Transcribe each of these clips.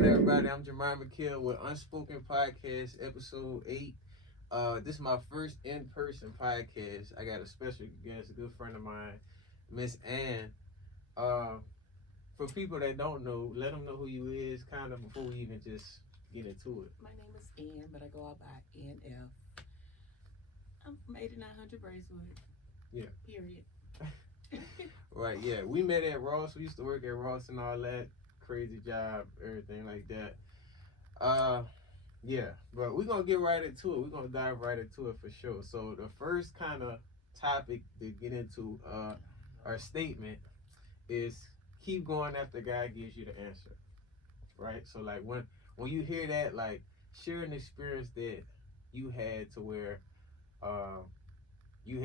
on, everybody? I'm Jamar McKill with Unspoken Podcast, episode 8. This is my first in-person podcast. I got a special guest, a good friend of mine, Miss Ann. For people that don't know, let them know who you is, kind of before we even just get into it. My name is Ann, but I go out by NF. I'm from 8900 Bracewood. Yeah. Period. Right, yeah. We met at Ross. We used to work at Ross and all that. Crazy job, everything like that. Yeah, but we're gonna get right into it. We're gonna dive right into it for sure. So the first kind of topic to get into our statement is keep going after God gives you the answer. Right? So like when you hear that, like share an experience that you had to where you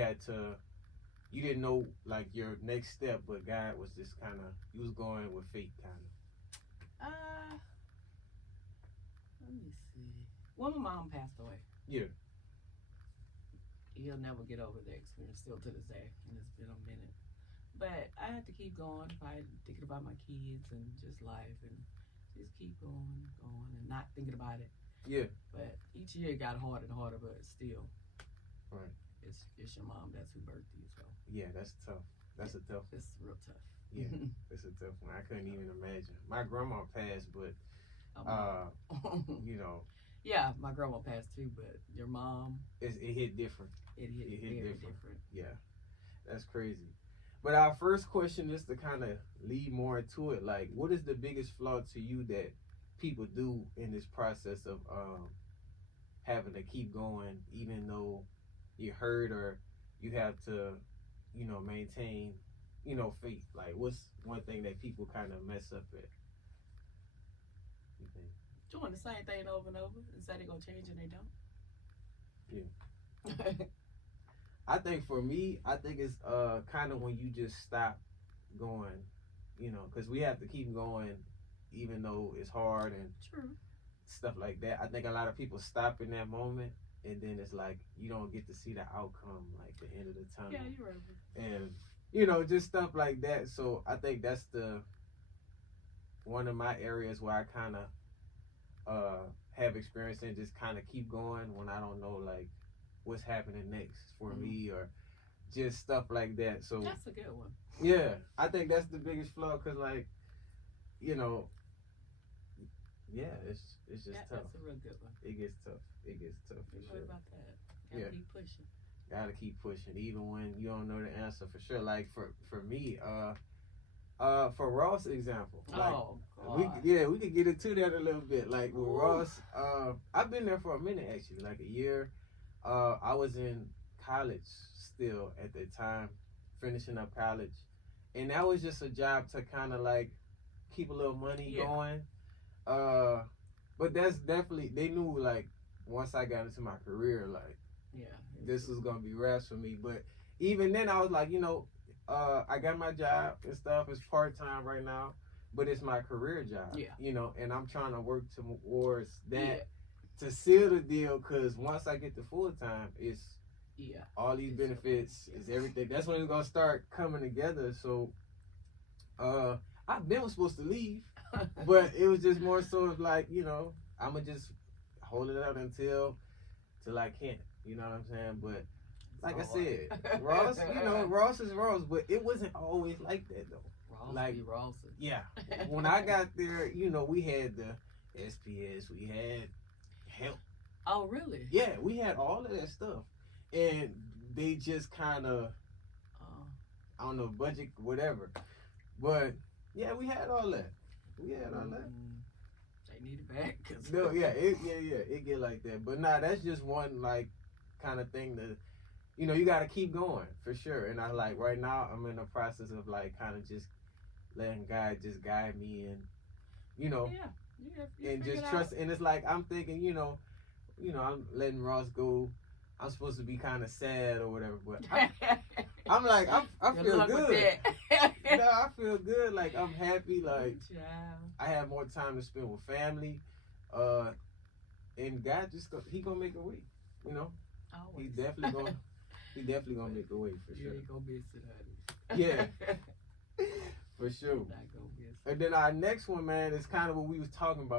didn't know like your next step, but God was just kind of, you was going with faith kind of. Let me see. Well, my mom passed away. Yeah. He'll never get over the experience still to this day, and it's been a minute. But I had to keep going, thinking about my kids and just life, and just keep going, and not thinking about it. Yeah. But each year it got harder and harder, but still. Right. It's your mom. That's who birthed you, so. Yeah, that's tough. That's a tough. It's real tough. Yeah, it's a tough one. I couldn't even imagine. My grandma passed, but you know. Yeah, my grandma passed too, but your mom. It hit different. It hit very different. Yeah, that's crazy. But our first question is to kind of lead more into it. Like, what is the biggest flaw to you that people do in this process of having to keep going, even though you're hurt or you have to, maintain, faith? Like, what's one thing that people kind of mess up at? You think? Doing the same thing over and over and say they're going to change and they don't? Yeah. I think for me, it's kind of when you just stop going, because we have to keep going even though it's hard and True. Stuff like that. I think a lot of people stop in that moment and then it's like you don't get to see the outcome, like the end of the tunnel. Yeah, you're right. And, just stuff like that. So I think that's one of my areas where I kind of have experience and just kind of keep going when I don't know, like, what's happening next for me or just stuff like that. So that's a good one. Yeah, I think that's the biggest flaw because, like, yeah, it's just tough. That's a real good one. It gets tough for You're sure. right about that. Gotta keep pushing. Gotta keep pushing, even when you don't know the answer for sure. Like for me, for Ross example, like, we could get into that a little bit. Like with Ross, I've been there for a minute actually, like a year. I was in college still at the time, finishing up college, and that was just a job to kind of like keep a little money going. But that's definitely, they knew like once I got into my career, like this was gonna be raps for me. But even then, I was like, I got my job and stuff. It's part-time right now, but it's my career job. And I'm trying to work towards that to seal the deal, because once I get to full-time, it's all these benefits, is everything. That's when it's gonna start coming together. So I've been supposed to leave, but it was just more so of like, I'm gonna just hold it out until I can't. You know what I'm saying? But like I said, Ross, Ross is Ross, but it wasn't always like that though. Ross like be Ross. Yeah. When I got there, we had the SPS, we had help. Oh really? Yeah, we had all of that stuff. And they just kind of, I don't know, budget, whatever. But yeah, we had all that. They need it back. No, it get like that. But nah, that's just one like kind of thing that, you got to keep going for sure. And I like right now I'm in the process of like kind of just letting God just guide me and, and just trust. And it's like I'm thinking, I'm letting Ross go. I'm supposed to be kind of sad or whatever, but I'm like, I feel good. I feel good. Like I'm happy. Like I have more time to spend with family. And God he gonna make a way. Always. He definitely gonna make a way for sure. You ain't gonna miss it, honey. Yeah, for sure. Not gonna miss it. And then our next one, man, is kind of what we was talking about.